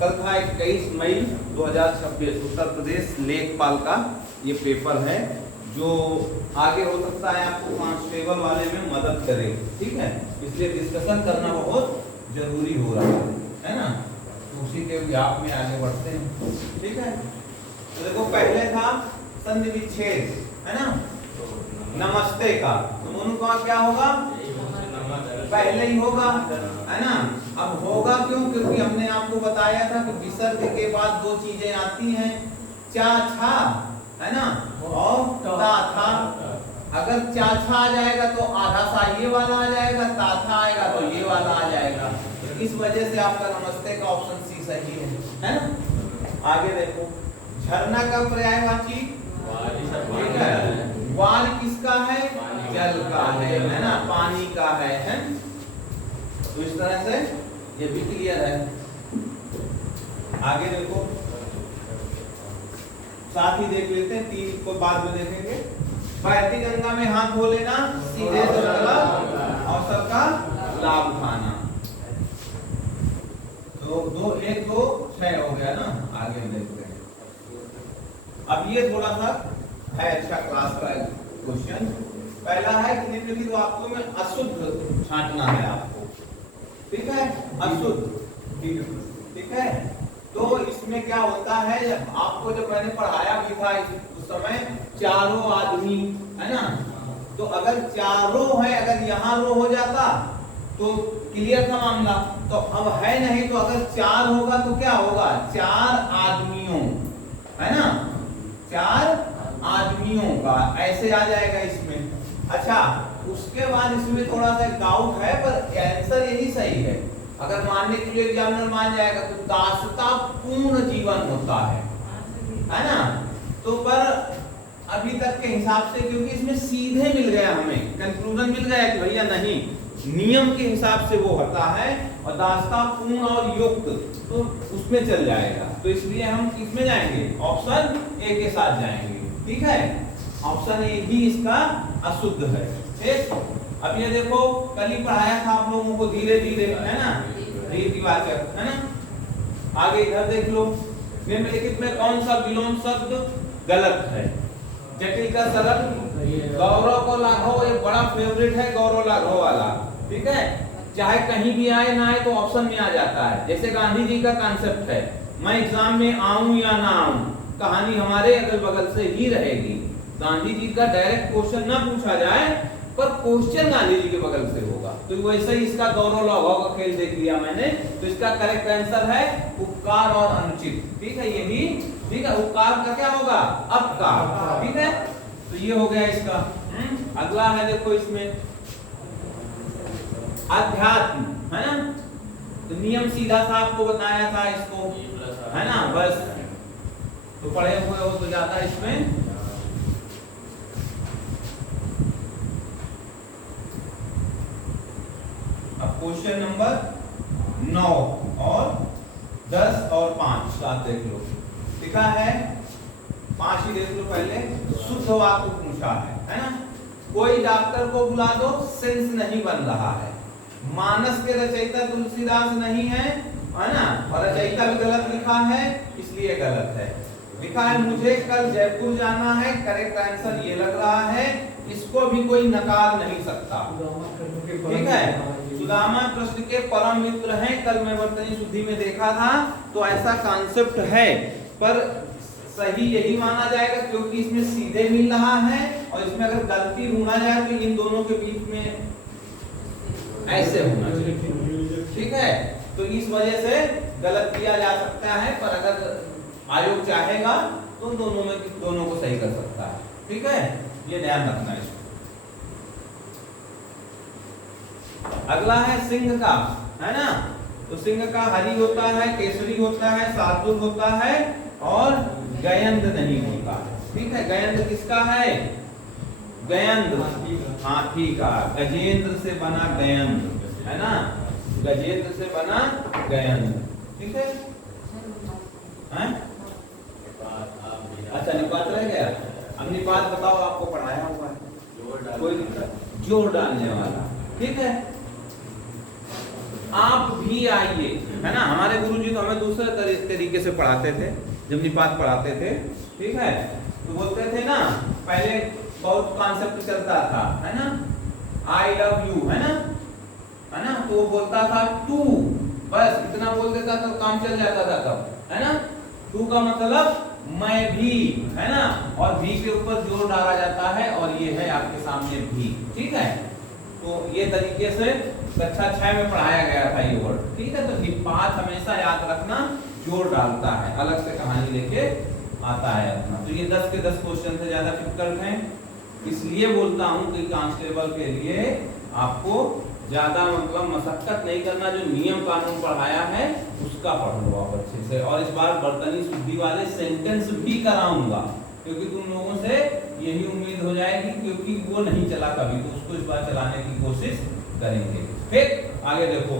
कल था 21 मई 2026 उत्तर प्रदेश लेखपाल का ये पेपर है जो आगे हो सकता है आपको कांस्टेबल वाले में मदद करे, ठीक है, इसलिए डिस्कशन करना बहुत जरूरी हो रहा है ना। तो उसी के व्याप में आगे बढ़ते हैं, ठीक है। तो देखो पहले था संधि विच्छेद, है ना, नमस्ते का, तो दोनों का क्या होगा, पहले ही होगा, है ना। अब होगा क्यों, क्योंकि हमने आपको बताया था कि विसर्ग के बाद दो चीजें आती हैं, चा छा, है ना, और ता था। अगर चा छा आ जाएगा तो आधा सा ये वाला आ जाएगा, ता था आएगा तो ये वाला आ जाएगा। तो इस वजह से आपका नमस्ते का ऑप्शन सी सही है ना। आगे देखो, झरना का पर्यायवाची, ठीक है, वाल किसका है, जल का है ना, पानी का है। तो इस तरह से ये भी क्लियर है। आगे देखो, साथ ही देख लेते हैं, तीन को बाद में देखेंगे। बहती गंगा में हाथ धो लेना, सीधे से मतलब अवसर का लाभ उठाना। तो दो एक दो छह हो गया ना। आगे देखते हैं, अब ये थोड़ा सा है अच्छा क्लास का क्वेश्चन। पहला है कि निम्नलिखित वाक्यों में अशुद्ध छांटना है आपको, ठीक है, अशुद्ध, ठीक है। तो इसमें क्या होता है, आपको जब मैंने पढ़ाया भी था उस समय चारों आदमी, है ना, तो अगर चारों है, अगर यहाँ रो हो जाता तो क्लियर था मामला। तो अब है नहीं, तो अगर चार होगा तो क्या होगा, चार आदमियों, है ना, चार आदमियों का ऐसे आ जाएगा इसमें। अच्छा, उसके बाद इसमें थोड़ा सा डाउट है, पर आंसर यही सही है। अगर मानने के लिए एग्जामिनर मान जाएगा तो दासता पूर्ण जीवन होता है ना। तो पर अभी तक के हिसाब से, क्योंकि इसमें सीधे मिल गया, हमें कंक्लूजन मिल गया कि भैया नहीं, नियम के हिसाब से वो होता है, और दासता पूर्ण और युक्त तो उसमें चल जाएगा। तो इसलिए हम किसमें जाएंगे, ऑप्शन ए के साथ जाएंगे, ठीक है। ऑप्शन ए ही इसका अशुद्ध है, ठीक। अब ये देखो, कल ही पढ़ाया था आप लोगों को धीरे धीरे, है ना, रीतिवाचक, है ना। आगे इधर देख लो, निम्नलिखित में कौन सा विलोम शब्द गलत है। जटिल का सरल, गौरव को लाघव, ये बड़ा फेवरेट है गौरव लाघव वाला, ठीक है। चाहे कहीं भी आए ना आए तो ऑप्शन में आ जाता है। जैसे गांधी जी का कॉन्सेप्ट है, मैं एग्जाम में आऊं या ना आऊं, कहानी हमारे अगल बगल से ही रहेगी। गांधी जी का डायरेक्ट क्वेश्चन ना पूछा जाए, पर क्वेश्चन गांधी जी के बगल से होगा। तो वैसे ही इसका गौरव लाघव का खेल देख लिया मैंने। तो इसका करेक्ट आंसर है उपकार और अनुचित, ठीक है, ये भी ठीक है। उपकार का क्या होगा, अपकार, ठीक है। तो ये हो गया इसका। अगला है देखो, इसमें अध्यात्म, है ना। तो नियम सीधा सा आपको बताया था इसको, है ना, बस तो पढ़े हुए हो तो ज्यादा इसमें। अब क्वेश्चन नंबर 9 और 10 और 5 साथ देख लो। लिखा है 5 ही देख लो पहले। शुद्ध वाक्य पूछा है ना। कोई डॉक्टर को बुला दो, सेंस नहीं बन रहा है। मानस के रचयिता तुलसीदास नहीं है ना, और रचयिता भी गलत लिखा है, इसलिए गलत है। लिखा है मुझे कल जयपुर जाना है, करेक्ट आंसर ये लग रहा है, इसको भी कोई नकार नहीं सकता, ठीक है। सुदामा कृष्ण के परम मित्र हैं, कल मैं वर्तनी शुद्धि में देखा था, तो ऐसा कॉन्सेप्ट है, पर सही यही माना जाएगा क्योंकि इसमें सीधे मिल रहा है, और इसमें अगर गलती ढूंढा जाए तो इन दोनों के बीच में ऐसे होना चाहिए, ठीक है। तो इस वजह से गलत किया जा सकता है, पर अगर आयोग चाहेगा तो दोनों को सही कर सकता है, ठीक है, ये ध्यान रखना है। अगला है सिंह का, है ना। तो सिंह का हरी होता है, केसरी होता है, शार्दुल होता है, और गयंद नहीं होता है, ठीक है। गयंद किसका है, गयंद हाथी का, गजेंद्र से बना गयंद, है ना, गजेंद्र से बना गयंद, ठीक है। अच्छा, निपात रह गया। अब निपात बताओ, आपको पढ़ाया हुआ है, कोई दिक्कत, जोर डालने वाला, ठीक है। आप भी आइए, है ना। हमारे गुरुजी तो हमें दूसरे तरीके से पढ़ाते थे जब निपात पढ़ाते थे, ठीक है। तो बोलते थे ना, पहले बहुत कॉन्सेप्ट चलता था, है ना, आई लव यू, है ना, तो वो बोलता था टू, बस इतना बोल देता तो काम चल जाता था तब, है ना। टू का मतलब मैं भी, है ना, और भी के ऊपर जोर डाला जाता है और ये है आपके सामने भी, ठीक है। तो ये तरीके से कक्षा 6 में पढ़ाया गया था ये वर्ड, ठीक है। तो निपात हमेशा याद रखना जोर डालता है, अलग से कहानी लेके आता है अपना। तो ये 10 के 10 क्वेश्चन से ज्यादा डिफिकल्ट हैं, इसलिए बोलता हूं कि कांस्टेबल के लिए आपको ज्यादा मतलब मशक्कत नहीं करना, जो नियम कानून पढ़ाया है उसका पढ़ लो आप अच्छे से। और इस बार बर्तनी शुद्धि वाले सेंटेंस भी कराऊंगा, क्योंकि तुम लोगों से यही उम्मीद हो जाएगी, क्योंकि वो नहीं चला कभी, तो उसको इस बार चलाने की कोशिश करेंगे। फिर आगे देखो,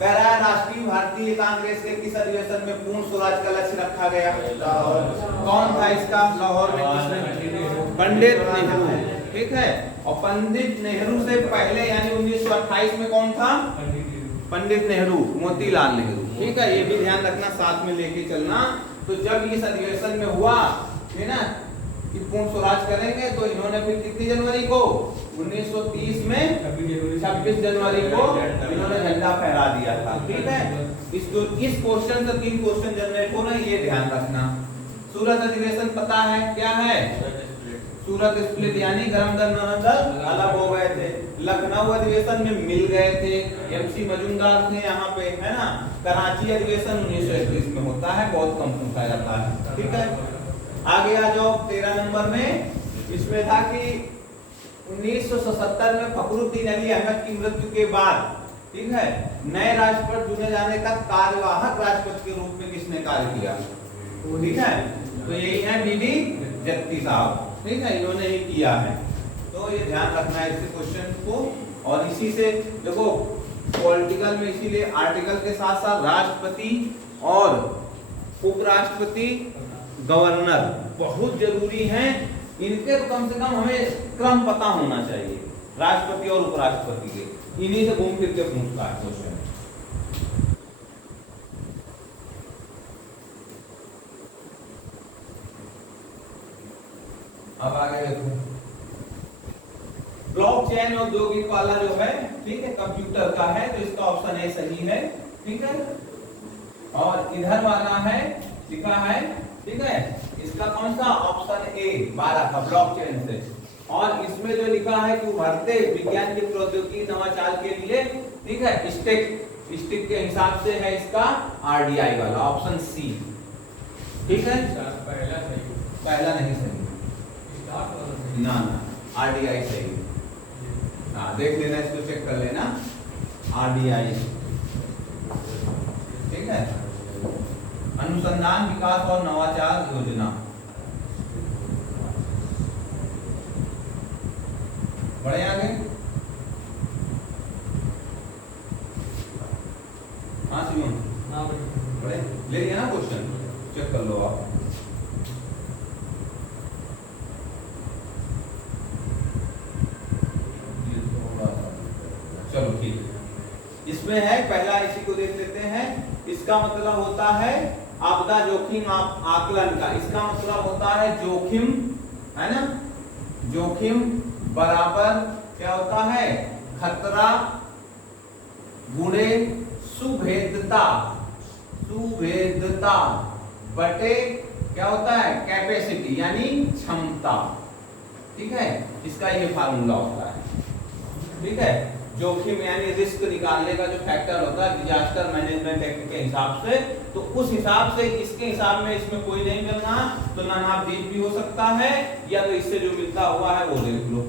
कह रहा है राष्ट्रीय भारतीय कांग्रेस के किस अधिवेशन में पूर्ण स्वराज का लक्ष्य रखा गया? कौन था इसका? लाहौर में किसने? पंडित नेहरू, ठीक है। और पंडित नेहरू से पहले यानी 1928 में कौन था? पंडित नेहरू, मोतीलाल नेहरू, ठीक है। ये भी ध्यान रखना, साथ में लेके चलना। तो जब इस अधिवेशन में हुआ है ना कि पूर्ण स्वराज करेंगे, तो इन्होंने फिर कितनी जनवरी को 1930 में 26 जनवरी को इन्होंने झंडा फहरा दिया था, ठीक है। इस क्वेश्चन से 3 क्वेश्चन जनरेट हो रहे हैं, ये ध्यान रखना। सूरत अधिवेशन पता है क्या है? सूरत स्प्लिट यानी गरम दल नरम दल अलग हो गए थे। लखनऊ अधिवेशन में मिल गए थे, एमसी मजूमदार थे यहाँ पे, है ना। कराची अधिवेशन 1931 में होता है, बहुत कम पूछा जाता है, ठीक है। आगे आ जाओ 13 नंबर में, इसमें था कि 1977 में फखरुद्दीन अली अहमद की मृत्यु के बाद, ठीक है, नए राष्ट्रपति चुने जाने तक कार्यवाहक राष्ट्रपति के रूप में किसने कार्य किया? ठीक है, तो यही है बीडी जत्ती साहब, ठीक है, इन्होंने ही किया है। तो ये ध्यान रखना है इस क्वेश्चन को। और इसी से देखो पॉलिटिकल में इसीलिए आर्टिकल के साथ साथ राष्ट्रपति और उपराष्ट्रपति, गवर्नर बहुत जरूरी हैं। इनके तो कम से कम हमें क्रम पता होना चाहिए, राष्ट्रपति और उपराष्ट्रपति के, इन्हीं से घूम फिर के पूछता है क्वेश्चन। अब आगे देखो, ब्लॉकचेन औद्योगिक वाला जो है, ठीक है, कंप्यूटर का है, तो इसका ऑप्शन ए सही है, ठीक है। और इधर वाला है लिखा है, ठीक है, इसका कौन सा? ऑप्शन ए 12 का, ब्लॉकचेन से। और इसमें जो लिखा है कि उभरते विज्ञान की प्रौद्योगिकी नवाचार के लिए, ठीक है, स्टिक के हिसाब से है इसका आरडीआई वाला, ऑप्शन सी, ठीक है। पहला नहीं सही, ना आरडीआई सही। हाँ, देख लेना, इसको चेक कर लेना, आरडीआई, ठीक है। अनुसंधान विकास और नवाचार योजना, बढ़े आगे। हाँ सिमोन, बढ़े, ले लिया ना क्वेश्चन, चेक कर लो आप। चलो ठीक है, इसमें है पहला, इसी को देख लेते हैं। इसका मतलब होता है आपदा जोखिम आकलन का, इसका मतलब होता है जोखिम, है ना, जोखिम बराबर क्या होता है? खतरा गुणे सुभेद्यता, सुभेद्यता बटे क्या होता है? कैपेसिटी यानी क्षमता, ठीक है। इसका ये फार्मूला होता है, ठीक है। जोखिम यानी रिस्क निकालने का जो फैक्टर होता है डिजास्टर मैनेजमेंट एक्ट के हिसाब से, तो उस हिसाब से इसके हिसाब में इसमें कोई नहीं मिलना, तो नानाबदीप भी हो सकता है, या तो इससे जो मिलता हुआ है वो देख लो।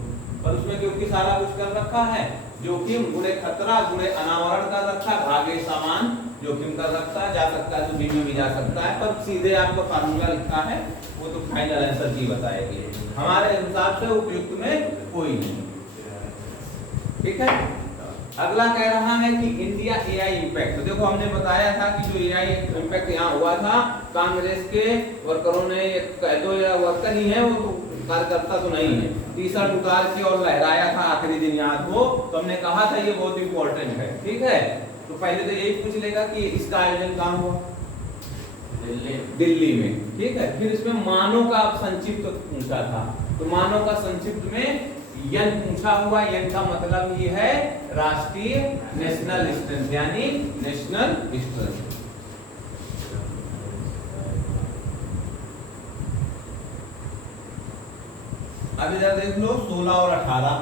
पर उसमें क्योंकि सारा कुछ कर रखा है, जोखिम गुणे खतरा गुणे अनावरण कर रखा, भागे सामान जोखिम कर रखा है, जा सकता है तो बी में भी जा सकता है, पर सीधे आपका फार्मूला लिखा है वो तो फाइनल आंसर की बताएगी, हमारे हिसाब से उपयुक्त में कोई नहीं, ठीक है। अगला कह रहा है कि इंडिया एआई इंपैक्ट, तो देखो हमने बताया था कि जो एआई इंपैक्ट यहाँ हुआ था, कांग्रेस के वर्करों ने, कह दो या वर्कर ही है वो, तो कार्यकर्ता तो नहीं है, टी शर्ट उतार के और लहराया था आखिरी दिन यहाँ ज्ञात हो, तो हमने कहा था ये बहुत इंपॉर्टेंट है। ठीक है, तो पहले तो यही पूछ लेगा कि इसका आयोजन कहाँ हुआ, दिल्ली में। ठीक है, फिर इसमें मानों का संक्षिप्त पूछा था, तो मानों का संक्षिप्त में यन पूछा हुआ। यन का मतलब ये है राष्ट्रीय, नेशनल स्ट्रेंथ, यानी नेशनल स्ट्रेंथ। अब इधर देख लो 16 और 18।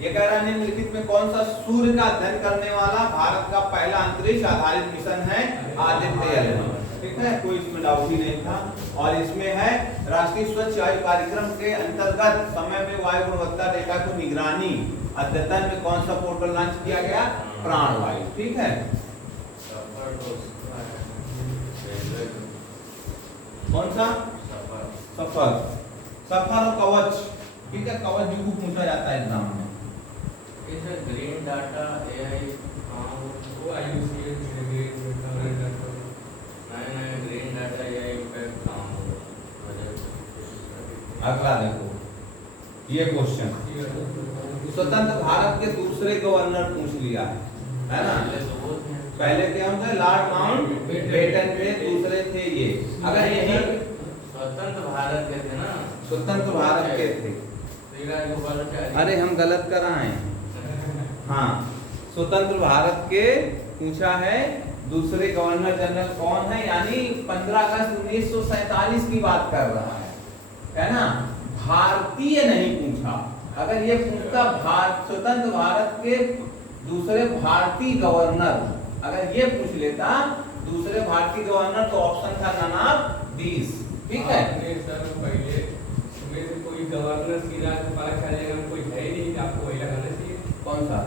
ये कह रहा है निम्नलिखित में कौन सा सूर्य का अध्ययन करने वाला भारत का पहला अंतरिक्ष आधारित मिशन है, आदित्य एल। ठीक है, कोई इसमें डाउट ही नहीं था। और इसमें है राष्ट्रीय स्वच्छ वायु कार्यक्रम के अंतर्गत समय में वायु गुणवत्ता डेटा को निगरानी अद्यतन में कौन सा पोर्टल लॉन्च किया गया, प्राणवायु। ठीक है, कौन सा, सफर, सफर और कवच। ठीक है, कवच जो पूछा जाता है एग्जाम में। ग्रीन डाटा एआई वो IUCL green data AI impact कहां होगा। अगला देखो ये क्वेश्चन, स्वतंत्र भारत के दूसरे गवर्नर पूछ लिया है ना। पहले के हम थे लॉर्ड माउंटबेटन के, दूसरे थे ये। अगर ये स्वतंत्र भारत के थे ना, स्वतंत्र भारत के थे। अरे हम गलत कर रहे हैं। हाँ, स्वतंत्र भारत के पूछा है, दूसरे गवर्नर जनरल कौन है, यानी 15 अगस्त 1947 की बात कर रहा है ना। भारतीय नहीं पूछा। अगर ये पूछता स्वतंत्र भारत के दूसरे भारतीय गवर्नर, अगर ये पूछ लेता दूसरे भारतीय गवर्नर, तो ऑप्शन था ननाब 20। ठीक है, सर पहले में से कोई गवर्नर सिराज वाला चलेगा, कोई है ही नहीं, आपको वही लगाना चाहिए। कौन सा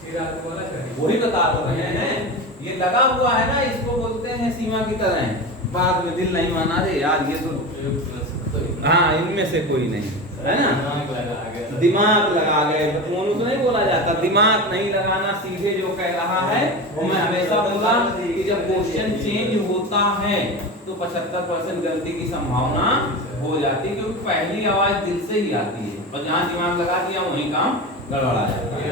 सिराज वाला चलेगा, वही बता तो रहे हैं। ये लगा हुआ है ना, इसको बोलते हैं सीमा की तरह। बाद में दिल नहीं माना रे यार, ये तो हाँ इनमें से कोई नहीं है ना, दिमाग लगा गए। तो नहीं बोला जाता, दिमाग नहीं लगाना, सीधे जो कह रहा है वो मैं हमेशा बोला कि जब क्वेश्चन चेंज होता है तो 75% गलती की संभावना हो जाती है, क्योंकि पहली आवाज दिल से ही आती है और जहाँ दिमाग लगा दिया वहीं काम गड़बड़ा जाता है।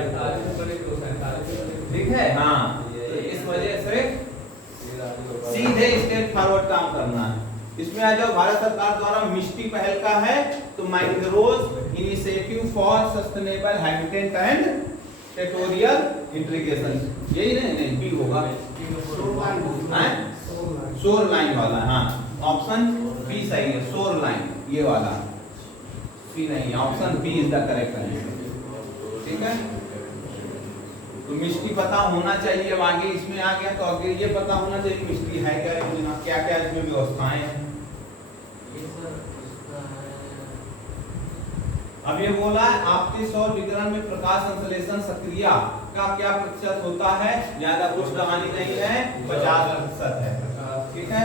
ठीक है, हाँ, तो इस वजह से सीधे स्ट्रेट फॉरवर्ड काम करना है। इसमें आ जाओ, भारत सरकार द्वारा मिष्टी पहल का है, तो माइक्रोज initiative for sustainable habitat and territorial integration, यही नहीं बी होगा, शोर लाइन वाला। हाँ, ऑप्शन बी सही है, शोर लाइन ये वाला, सी नहीं, option B is the correct answer. ठीक है, तो मिष्टी पता होना चाहिए। अब आगे इसमें आ गया तो आगे ये पता होना चाहिए मिष्टी है क्या, योजना क्या क्या इसमें व्यवस्थाएं हैं। अब ये बोला है आपके सौर विकिरण में प्रकाश संश्लेषण सक्रिय का क्या प्रतिशत होता है, ज्यादा कुछ कहानी नहीं है, 50% है। ठीक है,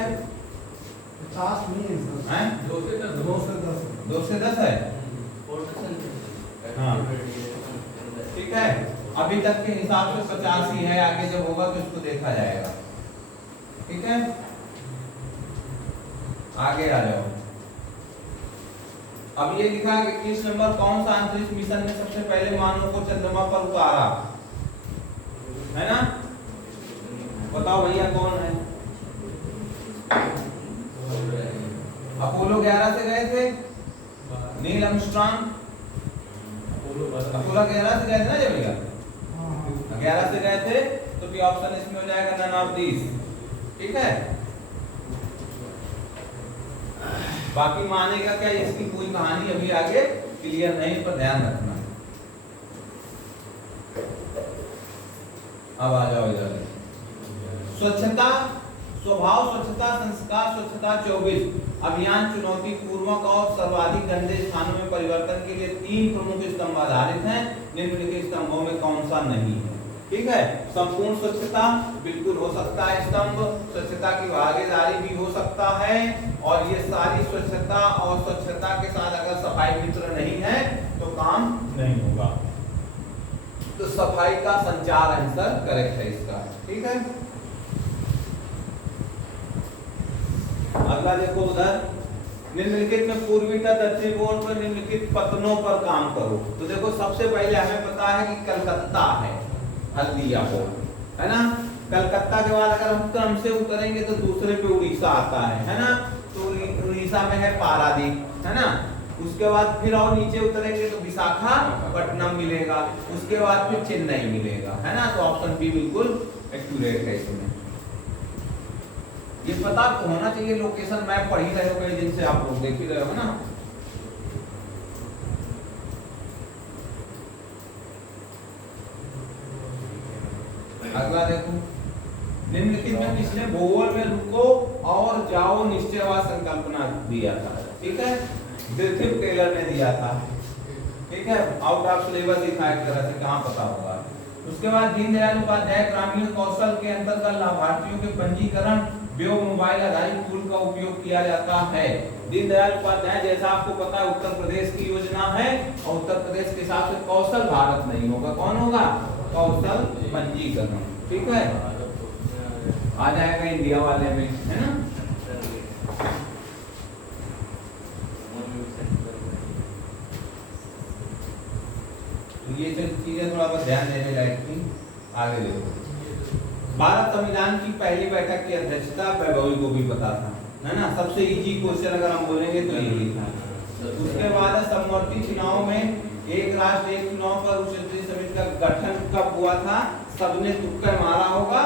50 नहीं है, 2 से 10 है। हाँ, ठीक है, अभी तक के हिसाब से 50 ही है, आगे जब होगा तो इसको देखा जाएगा। ठीक है, आगे आ जाओ। अब ये लिखा है 21 नंबर, कौन सा अंतरिक्ष मिशन ने सबसे पहले मानव को चंद्रमा पर उतारा है ना, बताओ भैया कौन है। अपोलो 11 से गए थे नील आर्मस्ट्रांग, अपोलो 11 से गए थे ना जब भैया, 11 से गए थे, तो भी ऑप्शन इसमें हो जाएगा नन ऑफ दीस। ठीक है, बाकी मानेगा क्या, इसकी कोई कहानी अभी आगे क्लियर नहीं, पर ध्यान रखना। अब आ जाओ इधर, स्वच्छता स्वभाव स्वच्छता संस्कार स्वच्छता 24 अभियान चुनौती पूर्वक और सर्वाधिक गंदे स्थानों में परिवर्तन के लिए 3 प्रमुख स्तंभ आधारित हैं, निम्नलिखित स्तंभों में कौन सा नहीं है। ठीक है, संपूर्ण स्वच्छता बिल्कुल हो सकता है स्तंभ, स्वच्छता की भागीदारी भी हो सकता है, और ये सारी स्वच्छता और स्वच्छता के साथ अगर सफाई मित्र नहीं है तो काम नहीं होगा। तो सफाई का संचार आंसर करेक्ट है इसका। ठीक है, अगला देखो उधर निम्नलिखित में पूर्वी तथा दक्षिणी कोण पर निम्नलिखित पतनों पर काम करो। तो देखो सबसे पहले हमें पता है कि कलकत्ता है हल्दिया को, है ना। कलकत्ता के बाद अगर हम क्रम से उतरेंगे तो दूसरे पे उड़ीसा आता है ना। तो उड़ीसा में है पारादीप, है ना। उसके बाद फिर और नीचे उतरेंगे तो विशाखापट्टनम मिलेगा, उसके बाद फिर चेन्नई मिलेगा, है ना। तो ऑप्शन बी बिल्कुल एक्यूरेट है इसमें। ये पता होना चाहिए, लोकेशन मैप पढ़ ही रहे हो कई दिन से, आप लोग देख ही रहे हो ना। अगला देखो, निम्नलिखित में किसने भूगोल में रुको और जाओ निश्चय व संकल्पना दिया था, ठीक है। दिलथिप टेलर ने दिया था, ठीक है। आउट ऑफ सिलेबस दिखा एक तरह से, कहां पता होगा। उसके बाद दीनदयाल उपाध्याय ग्रामीण कौशल के अंतर्गत लाभार्थियों के पंजीकरण व्यय मोबाइल आधारित टूल का उपयोग किया जाता है। दीनदयाल उपाध्याय जैसा आपको पता है उत्तर प्रदेश की योजना है, और उत्तर प्रदेश के हिसाब से कौशल भारत नहीं होगा, कौन होगा, कौशल पंजीकरण, ठीक है। आ जाएगा इंडिया वाले में, है ना। तो ये सब चीजें थोड़ा बहुत ध्यान देने लायक थी। आगे देखो, भारत संविधान की पहली बैठक की अध्यक्षता वैभवी को भी पता था, है ना। सबसे इजी क्वेश्चन अगर हम बोलेंगे तो यही था। उसके बाद समवर्ती चुनाव में एक राष्ट्र एक चुनाव पर उच्च समिति का गठन कब हुआ था, सबने तुक्का मारा होगा,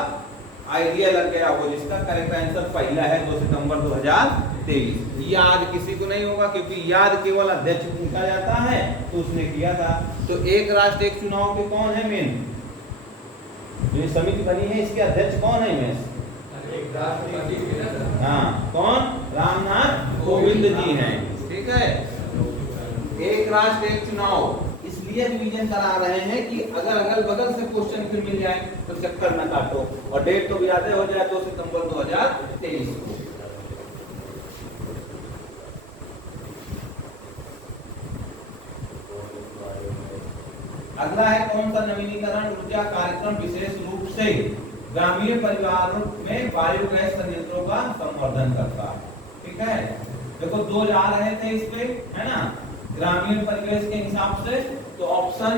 आइडिया लग गया हो। जिसका करेक्ट आंसर पहला है 2 सितंबर 2023। याद किसी को नहीं होगा, क्योंकि याद केवल अध्यक्ष पूछा जाता है, तो उसने किया था। तो एक राष्ट्र एक चुनाव के कौन है मेन, जो समिति बनी है इसके अध्यक्ष कौन है में, हाँ कौन, रामनाथ कोविंद जी हैं, ठीक है। एक राष्ट्र एक चुनाव इसलिए रिवीजन करा रहे हैं कि अगर अगल बगल से क्वेश्चन फिर मिल जाए तो चक्कर न काटो, और डेट तो भी याद हो जाए 2 सितंबर 2023 को। अगला है कौन सा नवीनीकरण ऊर्जा कार्यक्रम विशेष रूप से ग्रामीण परिवारों में बायोगैस संयंत्रों का संवर्धन करता है, ठीक है। देखो 2 जा रहे थे इस पे, है ना, ग्रामीण परिवेश के हिसाब से। तो ऑप्शन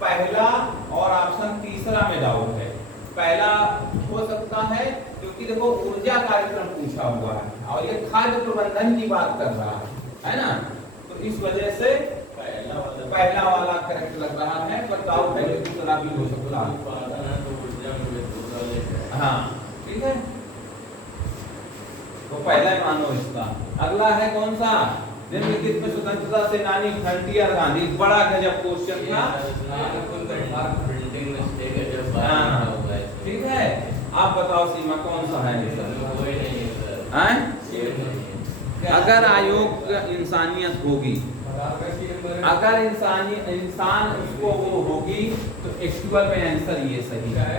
पहला और ऑप्शन तीसरा में डाउट है। पहला हो सकता है क्योंकि देखो ऊर्जा कार्यक्रम पूछा हुआ है और ये खाद्य प्रबंधन की बात कर रहा है ना। तो इस वजह से पहला वाला करेक्ट लग रहा है, पर डाउट है कि दूसरा भी हो सकता है। हाँ ठीक है, तो पहला मानो इसका। अगला है कौन सा, निम्नलिखित में स्वतंत्रता सेनानी फ्रंटियर गांधी, बड़ा गजब क्वेश्चन था। ठीक है, आप बताओ सीमा कौन सा है? अगर आयोग इंसानियत होगी, अगर इंसान उसको वो होगी तो एक्चुअल में आंसर ये सही है।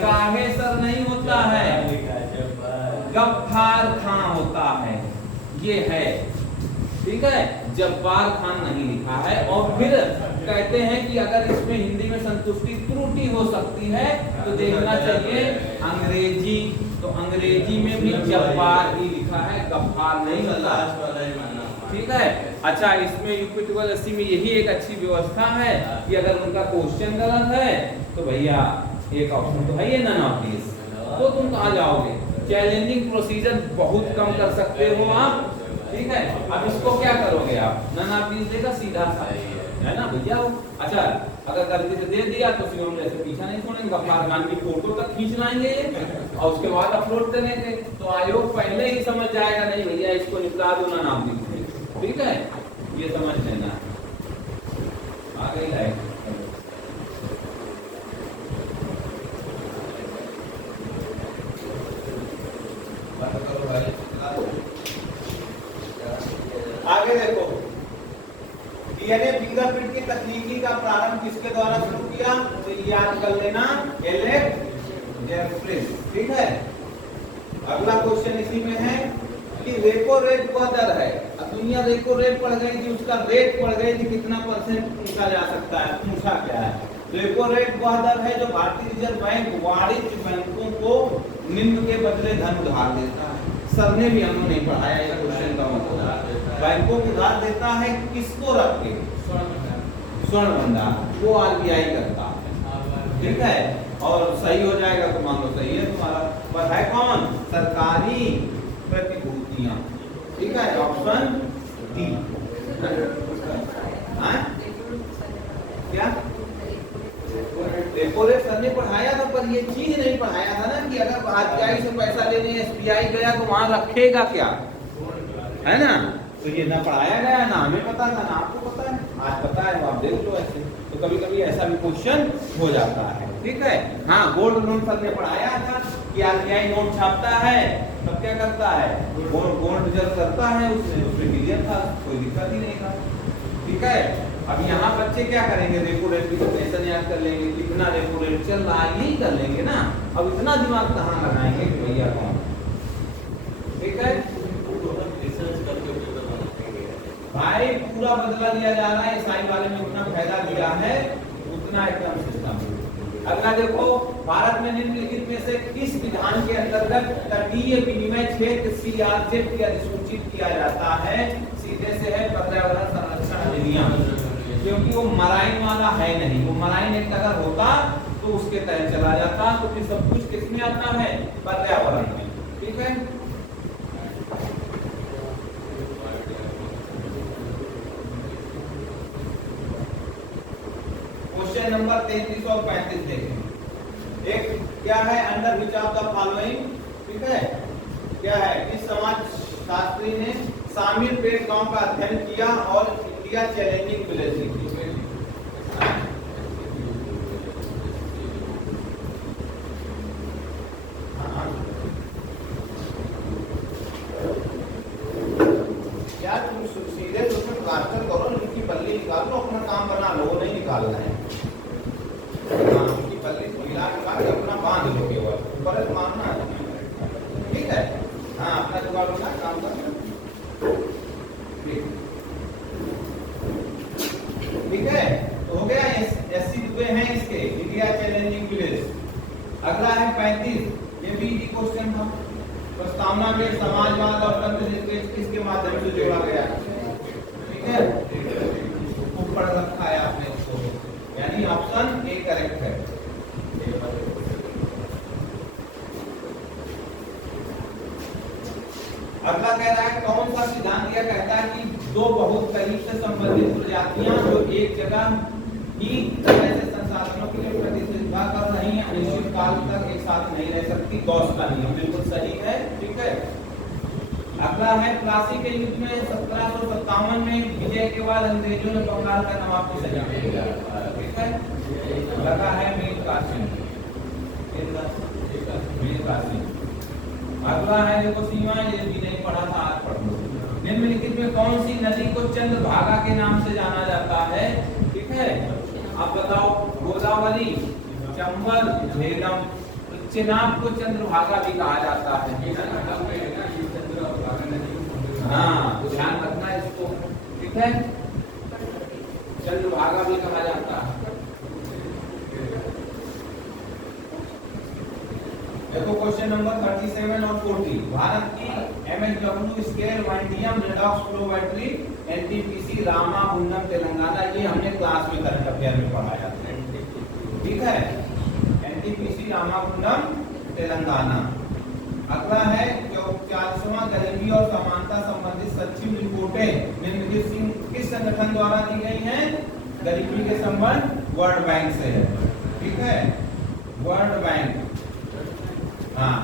काहे सर नहीं होता है, गफ्फार खां होता है, ये है, ठीक है। जब्बार खान नहीं लिखा है। और फिर कहते हैं कि अगर इसमें हिंदी में संतुष्टि त्रुटि हो सकती है तो देखना चाहिए अंग्रेजी, तो अंग्रेजी में भी जब्बार ही लिखा है, गफ्फार नहीं होता, ठीक है। अच्छा, इसमें यूपी 1280 में यही एक अच्छी व्यवस्था है कि अगर उनका क्वेश्चन गलत है तो भैया एक ऑप्शन तो है ये नन ऑफ दिस, तो तुम कहाँ जाओगे। चैलेंजिंग प्रोसीजर बहुत कम कर सकते हो आप, ठीक है। अब इसको क्या करोगे आप, नन ऑफ दिस देगा सीधा सा, है ना भैया। अच्छा, अगर गलती से दे दिया तो फिर हम ऐसे पीछा नहीं छोड़ेंगे, गफ्फार खान की फोटो तक खींच लाएंगे और उसके बाद अपलोड करेंगे। तो आयोग पहले ही समझ जाएगा नहीं भैया इसको निपटा दो नन ऑफ दिस, ठीक है, ये समझ लेना। आ गई लाइट, आगे देखो, डीएनए फिंगरप्रिंट की तकनीकी का प्रारंभ किसके द्वारा शुरू किया, तो ये याद कर लेना, एलेक्स जेफरिस, ठीक है। अगला क्वेश्चन इसी में है कि रेपो रेट वह दर है, अब दुनिया रेपो रेट बढ़ गई थी, उसका रेट बढ़ गई थी, कितना परसेंट पूछा जा सकता है, पूछा क्या है। रेपो रेट वह दर है जो भारतीय रिजर्व बैंक वाणिज्य बैंकों को निम्न के बदले धन उधार देता है। सर ने भी हमको नहीं पढ़ाया ये क्वेश्चन का मतलब। बैंकों को उधार देता है किसको रख के? स्वर्ण भंडार, वो आरबीआई करता है, ठीक है। और सही हो जाएगा तो मान लो सही है तुम्हारा। पर है कौन? सरकारी प्रतिभूतियां, ठीक है, ऑप्शन डी। क्या रेपो रेट सर ने पढ़ाया था, पर ये चीज नहीं पढ़ाया था ना कि अगर आरबीआई से पैसा लेने एसबीआई गया तो वहां रखेगा क्या, है ना। तो ये ना पढ़ाया गया, ना हमें पता था, ना आपको पता है। आज पता है तो आप देख लो ऐसे। तो कभी कभी ऐसा भी क्वेश्चन हो जाता है, ठीक है। हाँ, गोल्ड लोन सर ने पढ़ाया था कि आरबीआई नोट छापता है, तब क्या करता है, गोल्ड जब करता है उसमें क्लियर था, कोई दिक्कत ही नहीं था, ठीक है। अब यहाँ बच्चे क्या करेंगे, रेपो रेट की कैसे याद कर लेंगे, कितना रेपो रेट चल रहा है यही कर लेंगे ना। अब इतना दिमाग कहाँ लगाएंगे कि भैया कौन, ठीक है भाई। पूरा बदला दिया जा रहा है, ईसाई वाले में उतना फायदा दिया है उतना एकदम सिस्टम। अगला देखो, भारत में निम्नलिखित में से किस विधान के अंतर्गत तटीय विनिमय क्षेत्र सीआरजेड की अधिसूचित किया जाता है? सीधे से है पर्यावरण संरक्षण अधिनियम, क्योंकि वो मराइन वाला है नहीं। वो मराइन एक्ट अगर होता तो उसके तहत चला जाता, तो फिर सब कुछ किसमें आता है, पर्यावरण में, ठीक है। क्वेश्चन नंबर 33 और 35 देखें। एक क्या है, under which of the following, ठीक है, क्या है, इस समाज शास्त्री ने शामिल पेड़ गांव का अध्ययन किया और इंडिया चैलेंजिंग विलेज लिखी। यार तुम सीधे उसमें प्लास्टर करो, उनकी बल्ली निकाल लो, अपना काम बना लो, वो नहीं निकालना है। उनकी बल्ली मिला निकाल के अपना बांध लो, केवल ऊपर मारना है, ठीक है। हाँ, अपना जुगाड़ होगा, काम करना, ठीक है। तो हो गया, एससी दुबे हैं इसके, इंडिया चैलेंजिंग विलेज। अगला है 35, ये भी इजी क्वेश्चन था। प्रस्तावना में समाजवाद और तंत्र किसके माध्यम से जोड़ा गया, ठीक है, इसको पढ़ रखा है आपने इसको, यानी ऑप्शन ए करेक्ट है। अगला कह रहा है, कौन सा सिद्धांत यह कहता है कि दो बहुत करीब से संबंधित प्रजातियां जो एक जगह ही ऐसे संसाधनों के लिए प्रतिस्पर्धा कर रही हैं अनिश्चित काल तक एक साथ नहीं रह सकती, गॉस का नियम बिल्कुल सही है, ठीक है। अगला है, प्लासी के युद्ध में 1757 में विजय के बाद अंग्रेजों ने बंगाल का नवाब को सजा दिया, ठीक है। लगा है मीर कासिम। अगला है, देखो सीमा, ये भी नहीं पढ़ा था, आज पढ़ लो। निम्नलिखित में कौन सी नदी को चंद्रभागा के नाम से जाना जाता है, ठीक है। आप बताओ, गोदावरी, चंबल, झेलम। चिनाब को चंद्रभागा भी कहा जाता है, हाँ, ध्यान रखना इसको, ठीक है, चंद्रभागा भी कहा जाता है। देखो क्वेश्चन नंबर 37 और 40, भारत की MHW स्केल माइंडियम redox flow battery NTPC Ramagundam Telangana, ये हमने क्लास में करंट अफेयर में पढ़ाया था, ठीक है। NTPC रामागुंडम तेलंगाना। अगला है 40वां गरीबी और समानता संबंधित सचिव रिपोर्टें निम्नलिखित किस संगठन द्वारा दी गई हैं? गरीबी के संबंध वर्ल्ड बैंक से है, ठीक है, वर्ल्ड बैंक। हाँ,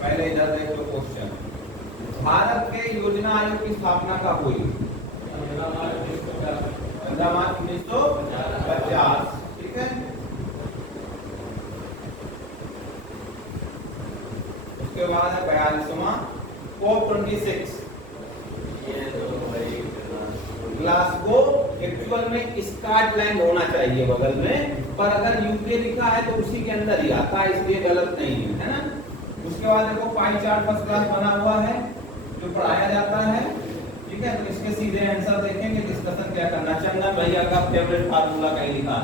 पहले इधर देख लो क्वेश्चन। भारत के योजना आयोग की स्थापना कब हुई? 15 मार्च 1950, ठीक है। उसके बाद है 42वां COP26 ग्लासगो। एक्चुअल में स्कॉटलैंड होना चाहिए बगल में, पर अगर यूके लिखा है तो उसी के अंदर ही आता है, इसलिए गलत नहीं है ना। उसके बाद देखो पाई चार्ट फर्स्ट क्लास बना हुआ है जो पढ़ाया जाता है, ठीक है, तो इसके सीधे आंसर देखेंगे, डिस्कशन क्या करना। चंदन भैया का फेवरेट फार्मूला कहीं लिखा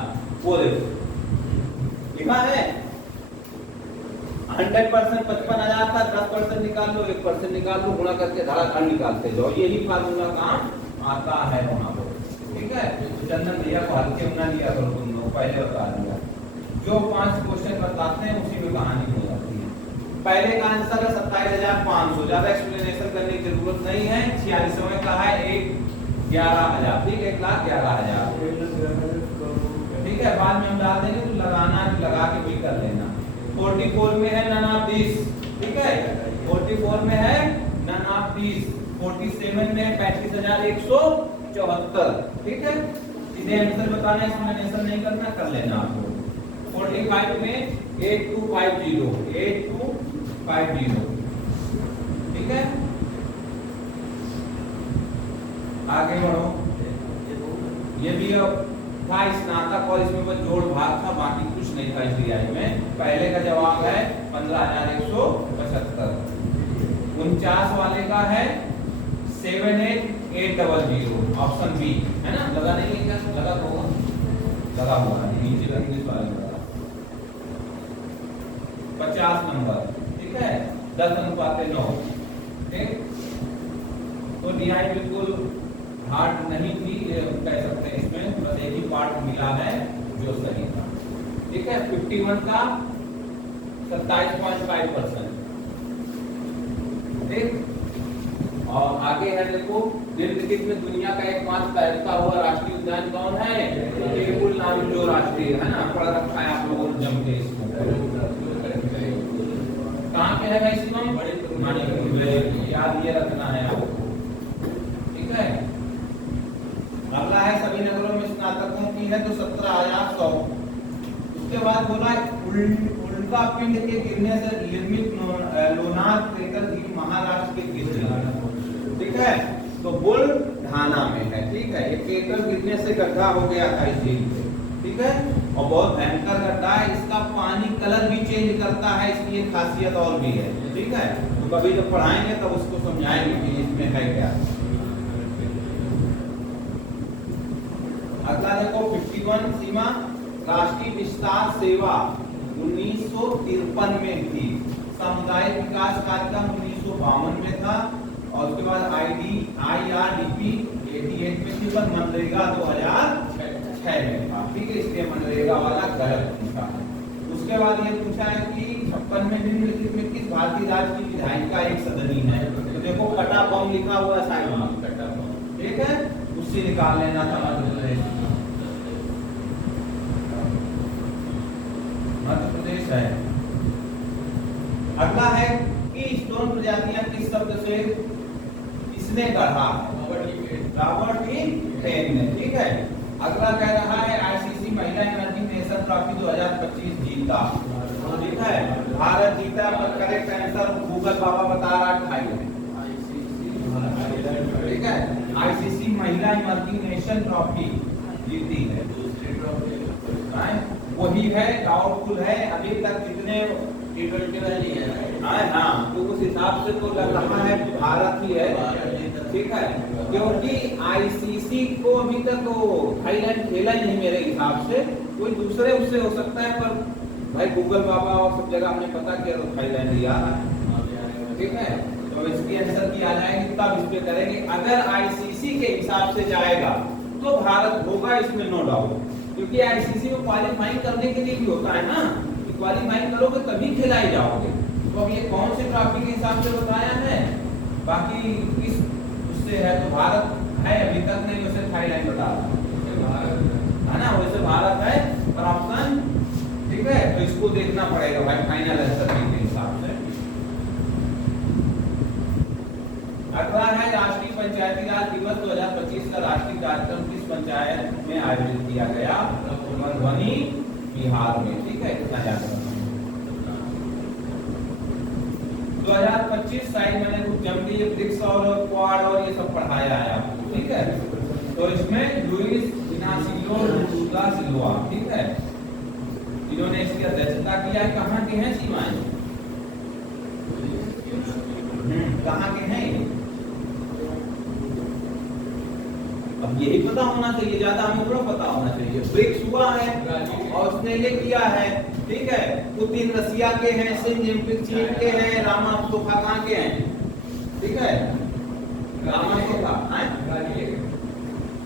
वो देखो, लिखा है 100% 55,000 था, 10% निकाल लो, 1% निकाल लो, गुणा करके धड़ाधड़ निकालते जाओ। यही फार्मूला काम आता है वहां पर। ठीक है, तो चंदन भैया को हल्के में ना लिया करो तुम लोग, पहले बता दिया। जो 5 क्वेश्चन बताते हैं उसी में कहानी हो जाती है। पहले का आंसर है 27,500, ज्यादा एक्सप्लेनेशन करने की जरूरत नहीं है। 46वें का है 11,000, ठीक है, 1,11,000, ठीक है। बाद में हम डाल देंगे, तो लगाना है लगा के भी कर लेना। 44 में है नन ऑफ दिस, ठीक है, 44 में है नन ऑफ दिस। 47 में 35,174, ठीक है। सीधे आंसर बताना, एक्सप्लेनेशन नहीं करना, कर लेना आपको। 45 में 8250, ठीक है। आगे बढ़ो, ये भी अब था स्नातक और इसमें बस जोड़ भाग था, बाकी कुछ नहीं था इस DI में। पहले का जवाब है 15,175। 49 वाले का है 78,800, ऑप्शन बी है ना। लगा नहीं क्या, लगा होगा, लगा होगा नीचे का इंग्लिश वाला लगा। 50 नंबर, ठीक है, 10:9, ठीक। तो DI बिल्कुल हार्ड नहीं थी, कह सकते हैं। इसमें बस एक ही पार्ट मिला है जो सही था, ठीक है। 51 का 27.5%, ठीक। और आगे है देखो, निम्नलिखित में दुनिया का एकमात्र तैरता हुआ राष्ट्रीय उद्यान कौन है? केवल नाम जो राष्ट्रीय है ना, पढ़ रखा है आप लोगों ने जम के इसको। कहाँ पे है भाई शिवम? याद ये रखना है आपको, ठीक है। अगला है सभी नगरों में स्नातकों की है तो 17,100। उसके बाद बोला उल्का पिंड के गिरने से निर्मित लोनार क्रेटर झील महाराष्ट्र के गिरने, ठीक है। तो बुलढाना में है, ठीक है। ये क्रेटर गिरने से गड्ढा हो गया था इस झील पे, ठीक है, और बहुत भयंकर गड्ढा है। इसका पानी कलर भी चेंज करता है, इसकी एक खासियत और भी है, ठीक है। तो कभी जब पढ़ाएंगे तब उसको समझाएंगे कि इसमें है क्या। अगला देखो 51 सीमा राष्ट्रीय विस्तार सेवा 1953 में थी। सामुदायिक विकास कार्यक्रम 1952 में था, और उसके बाद IRDP 88 में थी, पर मनरेगा 2006 में था, ठीक है। इसलिए मनरेगा वाला गलत पूछा है। उसके बाद ये पूछा है कि 56 में निम्नलिखित में किस भारतीय राज्य की विधायिका एक सदनी है? तो देखो कटा बम लिखा हुआ है साइड में, कटा बम, ठीक है, उससे निकाल लेना था। मध्य प्रदेश है। अगला है कि स्टोन प्रजातियां किस शब्द से इसने गढ़ा? रॉबर्ट ई क्रेन ने, ठीक है। अगला कह रहा है ICC महिला इमर्जिंग नेशन ट्रॉफी 2025 जीता, ठीक है। भारत जीता, पर करेक्ट आंसर गूगल बाबा बता रहा है थाईलैंड, ठीक है। ICC महिला इमर्जिंग नेशन ट्रॉफी जीती है, वही है, डाउटफुल है अभी तक कितने T20 वाली है। हाँ, तो उस हिसाब से तो लग रहा है भारत ही है, ठीक है, क्योंकि ICC को अभी तक थाईलैंड खेला ही नहीं मेरे हिसाब से। कोई दूसरे उससे हो सकता है, पर भाई गूगल बाबा और सब जगह हमने पता किया तो थाईलैंड ही आ रहा है, ठीक है। तो इसकी आंसर की आ जाएगी, तब इस पे करेंगे। अगर ICC के हिसाब से जाएगा तो भारत होगा, इसमें नो डाउट, क्योंकि ICC में क्वालिफाइंग करने के लिए भी होता है ना, क्वालिफाइंग करोगे तभी खिलाए जाओगे। तो अब ये कौन से ट्रॉफी के हिसाब से बताया है, बाकी किस उससे है, तो भारत है अभी तक नहीं, वैसे थाईलैंड बता रहा है ना, वैसे भारत है पर ऑप्शन, ठीक है। तो इसको देखना पड़ेगा भाई फाइनल आंसर के हिसाब से। अगला है राष्ट्रीय पंचायती राज दिवस 2025 का राष्ट्रीय कार्यक्रम किस पंचायत में आयोजित किया गया? मधुबनी, बिहार में, ठीक है। इतना याद रखना। 2025 साइड मैंने कुछ जम के ये ब्रिक्स और क्वाड और ये सब पढ़ाया है आपको, ठीक है। तो इसमें लुइस इनासियो लुला सिल्वा, ठीक है, इन्होंने इसकी अध्यक्षता किया। कहाँ के हैं सीमाएं? कहाँ के हैं? अब यही पता होना चाहिए, ज्यादा हमें थोड़ा पता होना चाहिए। ब्रिक्स हुआ है और उसने ये किया है, ठीक है। पुतिन रसिया के हैं, शी जिनपिंग चीन के हैं, रामाफोसा कहाँ के हैं, ठीक है, रामाफोसा है।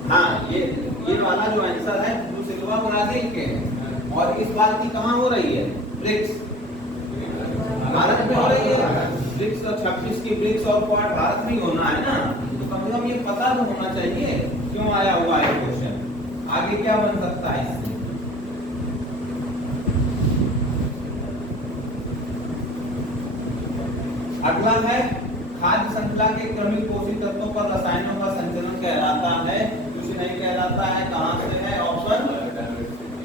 हाँ, ये वाला जो आंसर है सिल्वा ब्राजील के हैं। और इस बार की कहाँ हो रही है, ब्रिक्स भारत में हो रही है। ब्रिक्स और 26 की ब्रिक्स और क्वाड भारत में होना है ना, तो कम से कम ये पता तो होना चाहिए क्यों आया हुआ है क्वेश्चन। आगे क्या बन सकता है इससे, अगला है खाद्य श्रृंखला के क्रमिक पोषक तत्वों पर रसायनों का संचलन कहलाता है, कुछ नहीं कहलाता है। कहां से है, ऑप्शन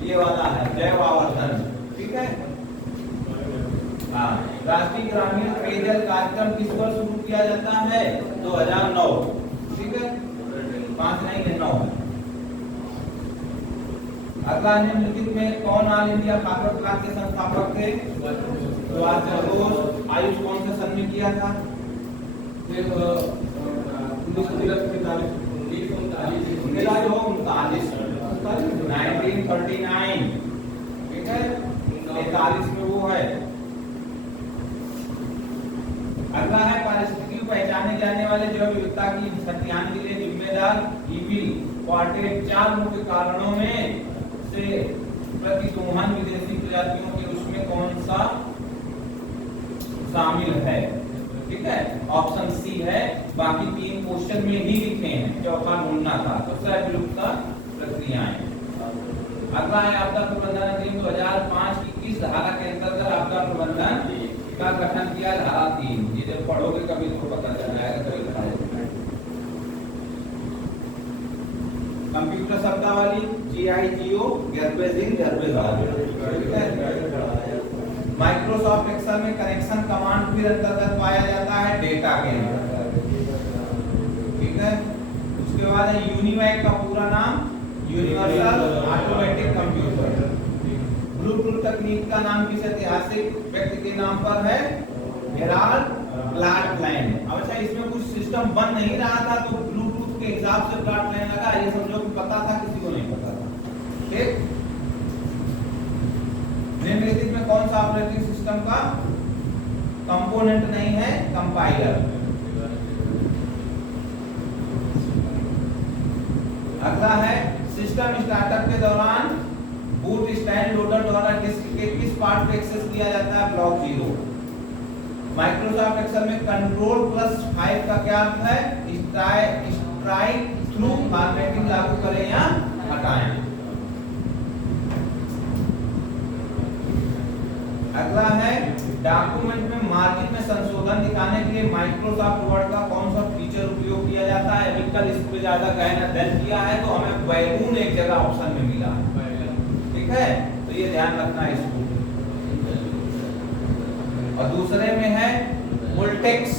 ये वाला है, जैव आवर्धन, ठीक है। हाँ, राष्ट्रीय ग्रामीण पेयजल कार्यक्रम किस वर्ष शुरू किया जाता है, 2009, ठीक है, 5 नहीं है 9 है। अगला निम्नलिखित में कौन ऑल इंडिया फार्मर क्लब के संस्थापक थे, सुभाष चंद्र बोस। आयुष कौन से सन में किया था, 1939, ठीक है, 43 में वो है। अगला है पारिस्थितिकी पहचाने जाने वाले जैव विविधता की सत्यान के लिए जिम्मेदार ईविल क्वार्टेट 4 मुख्य कारणों में से प्रतिदोहन विदेशी प्रजातियों के उसमें कौन सा शामिल है, ठीक है, ऑप्शन सी है। बाकी 3 क्वेश्चन में ही लिखे हैं, चौथा ढूंढना था। सबसे विलुप्त प्रक्रियाएं। अगला है आपदा प्रबंधन अधिनियम 2005 की किस धारा के अंतर्गत आपदा प्रबंधन का गठन किया, धारा 3। ये जब पढ़ोगे कभी तो पता चल जाएगा, कभी कंप्यूटर शब्दावली, GIGO, गार्बेजिंग, माइक्रोसॉफ्ट एक्सेल में कनेक्शन कमांड फिर अंतर्गत पाया जाता है, डेटा के अंतर्गत, ठीक है। उसके बाद है यूनिमैक का पूरा नाम यूनिवर्सल ऑटोमेटिक कंप्यूटर। ब्लूटूथ तकनीक का नाम किस ऐतिहासिक व्यक्ति के नाम पर है, हेराल्ड ब्लैकलैंड। अब अच्छा, इसमें कुछ सिस्टम बन नहीं रहा था तो ब्लूटूथ के हिसाब से ब्लैकलैंड लगा, ये समझो कि पता था, किसी को नहीं पता था, ठीक। निम्नलिखित में कौन सा ऑपरेटिंग सिस्टम का कंपोनेंट नहीं है, कंपाइलर। अगला है सिस्टम स्टार्टअप के दौरान बूट स्टैंड लोडर द्वारा डिस्क के किस पार्ट को एक्सेस किया जाता है, ब्लॉक 0। माइक्रोसॉफ्ट एक्सेल में Ctrl+5 का क्या अर्थ है, स्ट्राइक थ्रू फॉर्मेटिंग लागू करें या हटाएं। अगला है डॉक्यूमेंट में मार्जिन में संशोधन दिखाने के लिए माइक्रोसॉफ्ट वर्ड का कौन सा फीचर उपयोग किया जाता है। विकल्प इस पे ज्यादा कहना देन किया है तो हमें बैलून एक जगह ऑप्शन में मिला है, ठीक है, तो ये ध्यान रखना है इसको। और दूसरे में है मुल्टेक्स,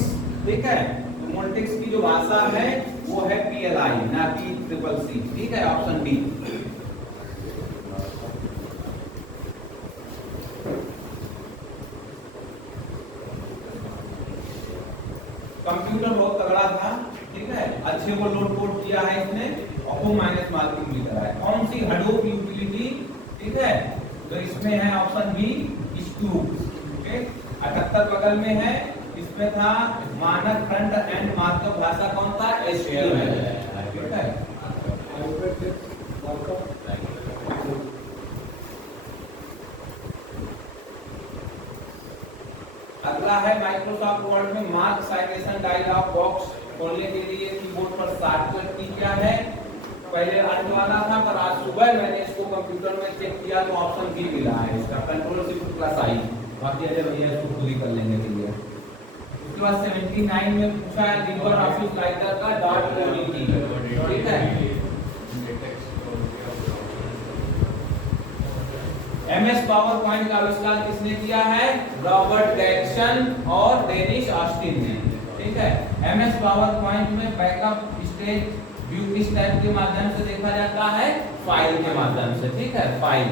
ठीक है, तो मुल्टेक्स की जो भाषा है वो है PLI ना कि CCC, ठीक है, ऑप्शन डी। कंप्यूटर बहुत तगड़ा था, ठीक है, अच्छे को लोड कोड किया है इसने और खूब माइनस मार्किंग भी करा है। कौन सी हडूप यूटिलिटी, ठीक है, तो इसमें है ऑप्शन बी स्कूप, ठीक। 78 बगल में है, इसमें था मानक फ्रंट एंड मार्कअप भाषा कौन था, HTML, ठीक है। अगला है माइक्रोसॉफ्ट वर्ड में मार्क साइटेशन डायलॉग बॉक्स खोलने के लिए कीबोर्ड पर शॉर्टकट की क्या है, पहले अंत वाला था पर आज सुबह मैंने इसको कंप्यूटर में चेक किया तो ऑप्शन बी मिला है इसका, Ctrl+I। बाकी अजय भैया इसको खुद ही कर लेंगे भैया। उसके बाद 79 में पूछा है लिबर ऑफिस राइटर का डॉट ओडीटी, ठीक है। MS पावर पॉइंट का आविष्कार किसने किया है, रॉबर्ट जैक्सन और डेनिस ऑस्टिन ने, ठीक है। MS पावर पॉइंट में बैकअप स्टेज व्यू किस टाइप के माध्यम से देखा जाता है, फाइल के माध्यम से, ठीक है, फाइल।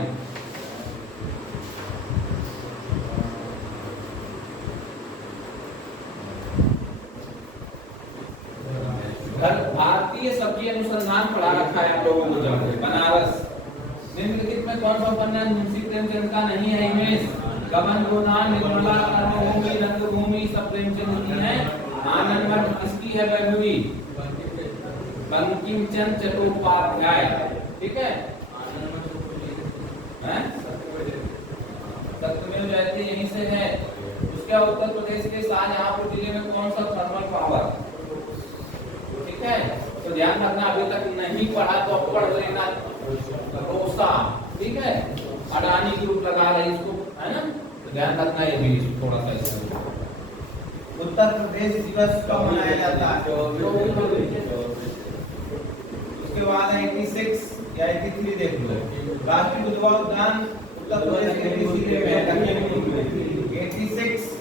भारतीय राष्ट्रीय सब्जी अनुसंधान पढ़ा रखा है आप लोगों को जब बनारस। निम्नलिखित में कौन सा उपन्यास मुंशी प्रेमचंद का नहीं है? इमेज, गबन गोदान, निर्मला, कर्मभूमि, रंगभूमि सब प्रेमचंद की है। आनंद मठ किसकी है? वैभवी, बंकिम चंद्र चट्टोपाध्याय। ठीक है, सत्यमेव जयते यहीं से है। उसका उत्तर प्रदेश के शाहजहांपुर जिले में कौन सा थर्मल पावर? ठीक है, तो ध्यान रखना, अभी तक नहीं पढ़ा तो पढ़ लेना। रोसा, ठीक है, अडानी ग्रुप लगा रही इसको, है ना, तो ध्यान रखना ये भी थोड़ा सा इसको। उत्तर प्रदेश दिवस कब मनाया जाता है? उसके बाद 86 या 83 देख लो। राष्ट्रीय दुधवा उद्यान उत्तर प्रदेश के जिले में है 86।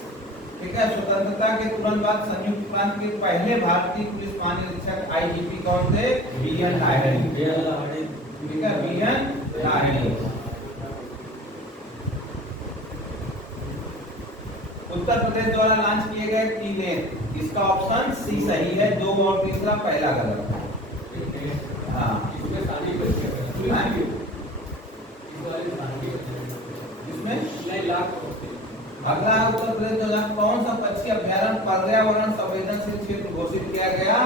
ठीक है, स्वतंत्रता के तुरंत बाद संयुक्त प्रांत के पहले भारतीय पुलिस महानिरीक्षक आईजीपी कौन थे? बीएन लाहिड़ी। ठीक है, बीएन लाहिड़ी। उत्तर प्रदेश द्वारा लॉन्च किए गए टीनेट, इसका ऑप्शन सी सही है, 2 और तीसरा पहला गलत है। हाँ, इसमें शादी बच्चे इसमें नहीं लाख अगला उत्तर प्रदेश द्वारा कौन सा पक्षी अभ्यारण्य पर्यावरण संवेदनशील क्षेत्र घोषित किया गया?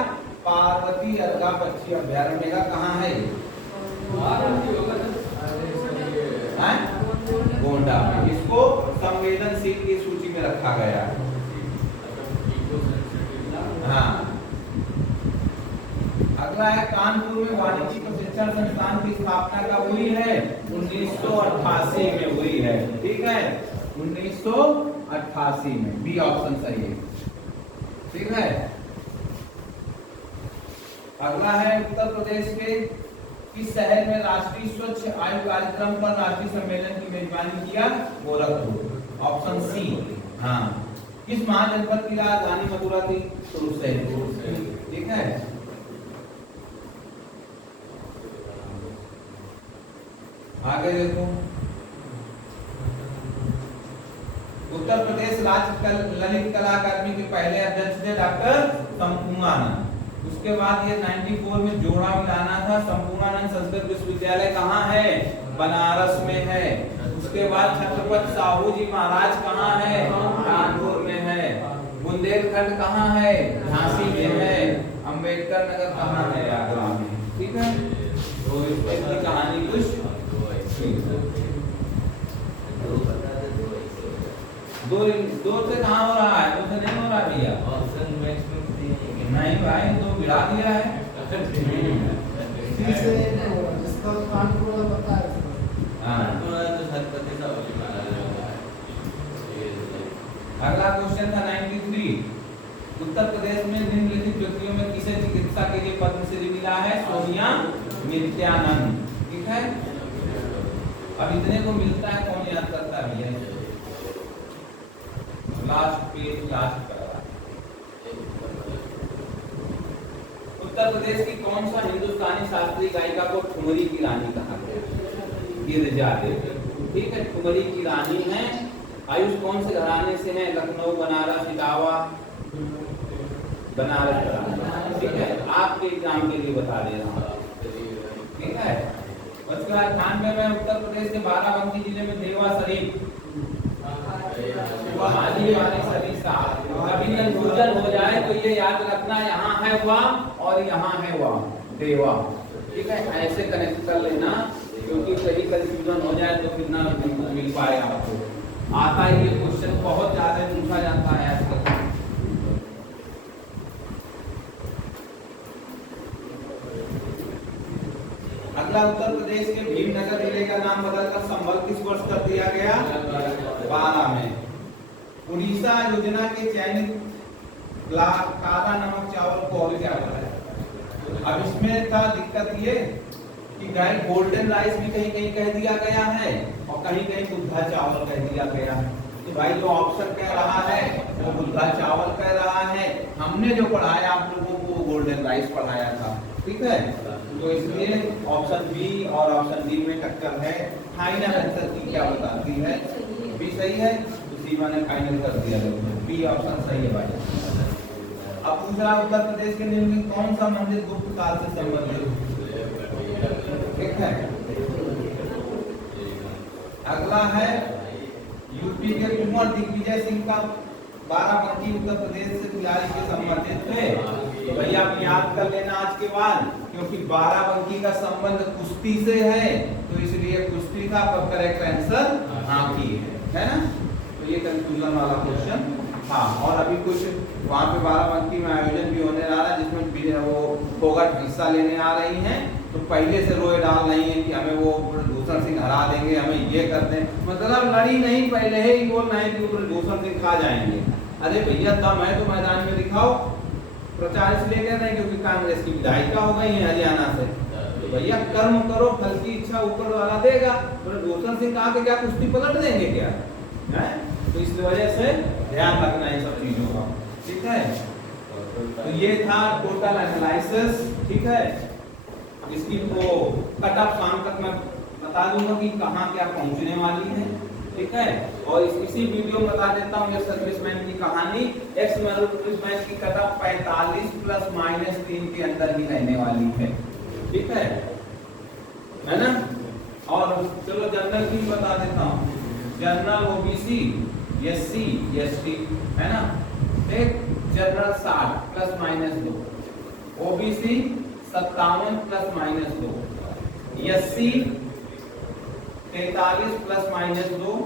पार्वती अर्गा पक्षी अभ्यारण्य का कहाँ है? गोंडा में। इसको संवेदनशील की सूची में रखा गया है। हाँ, अगला है कानपुर में वाणिज्य प्रशिक्षण संस्थान की स्थापना कब हुई है? 1988 में हुई है। ठीक है, 1988 में, बी ऑप्शन सही है। ठीक है, अगला है उत्तर प्रदेश के किस शहर में राष्ट्रीय स्वच्छ आयु कार्यक्रम पर राष्ट्रीय सम्मेलन की मेजबानी किया? Gorakhpur, option C. हाँ, किस महाजनपद की राजधानी मथुरा थी? सुरसैन। ठीक है, आगे देखो। उत्तर प्रदेश राज्य ललित कला अकादमी के पहले अध्यक्ष थे डॉक्टर संपूर्णानंद। उसके बाद ये 94 में जोड़ा मिलाना था। संपूर्णानंद संस्कृत विश्वविद्यालय कहाँ है? बनारस में है। उसके बाद छत्रपति साहू जी महाराज कहाँ है? कानपुर में है। बुंदेलखंड कहाँ है? झांसी में है। अंबेडकर नगर कहाँ है? आगरा में। ठीक है, तो इसकी कहानी कुछ दो से कहाँ हो रहा है? 2 से नहीं हो रहा भैया, नहीं भाई, 2 गिरा दिया है। जिसका कानपुर वाला पता है। अगला क्वेश्चन था 93। उत्तर प्रदेश में निम्नलिखित व्यक्तियों में किसे चिकित्सा के लिए पद्मश्री मिला है? सोनिया नित्यानंद। ठीक है, अब इतने को मिलता है, कौन याद करता है? Last page, last para. Uttar Pradesh की कौन सा हिंदुस्तानी शास्त्रीय गायिका को ठुमरी की रानी कहा गया? गिरिजा देवी। ठीक है, ठुमरी की रानी है। आयुष कौन से घराने से है? लखनऊ, बनारस, इटावा, बनारस। ठीक है, आपके एग्जाम के लिए बता दे रहा हूँ। ठीक है, उसके बाद 98 में उत्तर प्रदेश के बाराबंकी जिले में देवा शरीफ कभी कंफ्यूजन हो जाए तो ये याद रखना, यहाँ है वाम और यहाँ है वाम, देवा। ठीक है, ऐसे कनेक्ट कर लेना, क्योंकि कहीं कंफ्यूजन हो जाए तो फिर ना मिल पाए आपको। आता है ये क्वेश्चन, बहुत ज्यादा पूछा जाता है आजकल। अगला उत्तर प्रदेश के भीमनगर जिले का नाम बदलकर संभल किस वर्ष कर दिया गया? 12 में। उड़ीसा योजना के चयनित काला नमक चावल को और क्या बताया? अब इसमें था दिक्कत ये कि गाय गोल्डन राइस भी कहीं कहीं कह दिया गया है और कहीं कहीं बुद्धा चावल कह दिया गया है। तो भाई जो ऑप्शन कह रहा है वो बुद्धा चावल कह रहा है। हमने जो पढ़ाया आप लोगों को गोल्डन राइस पढ़ाया था। ठीक है, तो इसलिए ऑप्शन बी और ऑप्शन डी में टक्कर है। फाइनल आंसर की क्या बताती है? बी सही है, तो सी मैंने फाइनल कर दिया। बी ऑप्शन सही है भाई। अब दूसरा उत्तर प्रदेश के निम्नलिखित कौन सा मंदिर गुप्त काल से संबंधित? ठीक है। अगला है यूपी के कुंवर दिग्विजय सिंह का बाराबंकी उत्तर प्रदेश से तिवारी के संबंधित थे। तो भैया आप याद कर लेना आज के बाद, क्योंकि बाराबंकी का संबंध कुश्ती से है, तो इसलिए कुश्ती का आपका करेक्ट आंसर हाथी है ना। तो ये कंफ्यूजन वाला क्वेश्चन था। और अभी कुछ वहाँ पे बाराबंकी में आयोजन भी होने रहा है, जिसमें वो फोगट हिस्सा लेने आ रही हैं। तो पहले से रोए डाल रही है कि हमें वो भूषण सिंह हरा देंगे, हमें ये कर दें, मतलब लड़ी नहीं, पहले ही बोल रहे हैं कि भूषण सिंह खा जाएंगे। अरे भैया दम है तो मैदान में दिखाओ। प्रचार इसलिए कह रहे हैं क्योंकि कांग्रेस की विधायिका हो गई है हरियाणा से। तो भैया कर्म करो, फल की इच्छा ऊपर वाला देगा। तो भूषण सिंह कहा कि क्या कुश्ती पलट देंगे क्या है? तो इस वजह से ध्यान रखना है सब चीजों का, ठीक है। तो ये था टोटल एनालिसिस, ठीक है। इसकी वो कट ऑफ शाम तक मैं बता दूंगा कि कहाँ क्या पहुंचने वाली है, ठीक है। और इसी वीडियो में बता देता हूँ ये सर्विसमैन की कहानी। एक्स सर्विसमैन की कट ऑफ 45 ± 3 के अंदर ही रहने वाली है, ठीक है ना। और चलो जनरल की बता देता हूँ। जनरल ओबीसी एससी एसटी है ना, एक general 60 ± 2, OBC 57 ± 2, SC 43 ± 2,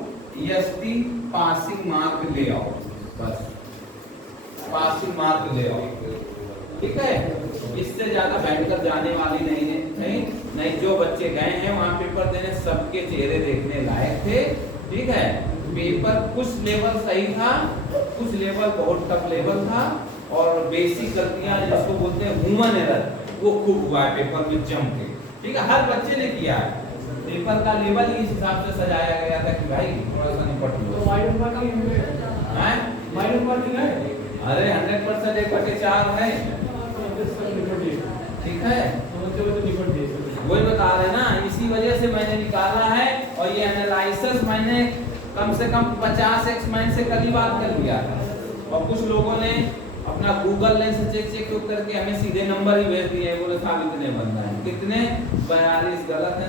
ST passing mark ले आओ, बस पासिंग मार्क ले आओ, ठीक है। इससे ज्यादा बैंकर जाने वाली नहीं है, नहीं जो बच्चे गए हैं वहां पेपर देने, सबके चेहरे देखने लायक थे, ठीक है। पेपर कुछ लेवल सही था, कुछ लेवल बहुत टफ लेवल था, और बेसिक गलतियां जिसको बोलते हैं ह्यूमन एरर वो खूब हुआ है पेपर में जम के, ठीक है। हर बच्चे ने किया है। पेपर का लेवल ही इस हिसाब से सजाया गया था कि भाई थोड़ा सा निपट लो। तो माइनस मार्किंग है। अरे 100% 1/4 है, ठीक है। वही बता रहे ना, इसी वजह से मैंने निकाला है। और ये एनालिसिस मैंने कम से कम 50x मैन से कल ही बात कर लिया था, और कुछ लोगों ने अपना गूगल लेंस से चेक करके हमें सीधे नंबर ही भेज दिए, बोले साहब इतने बन रहा है, कितने 42 गलत है।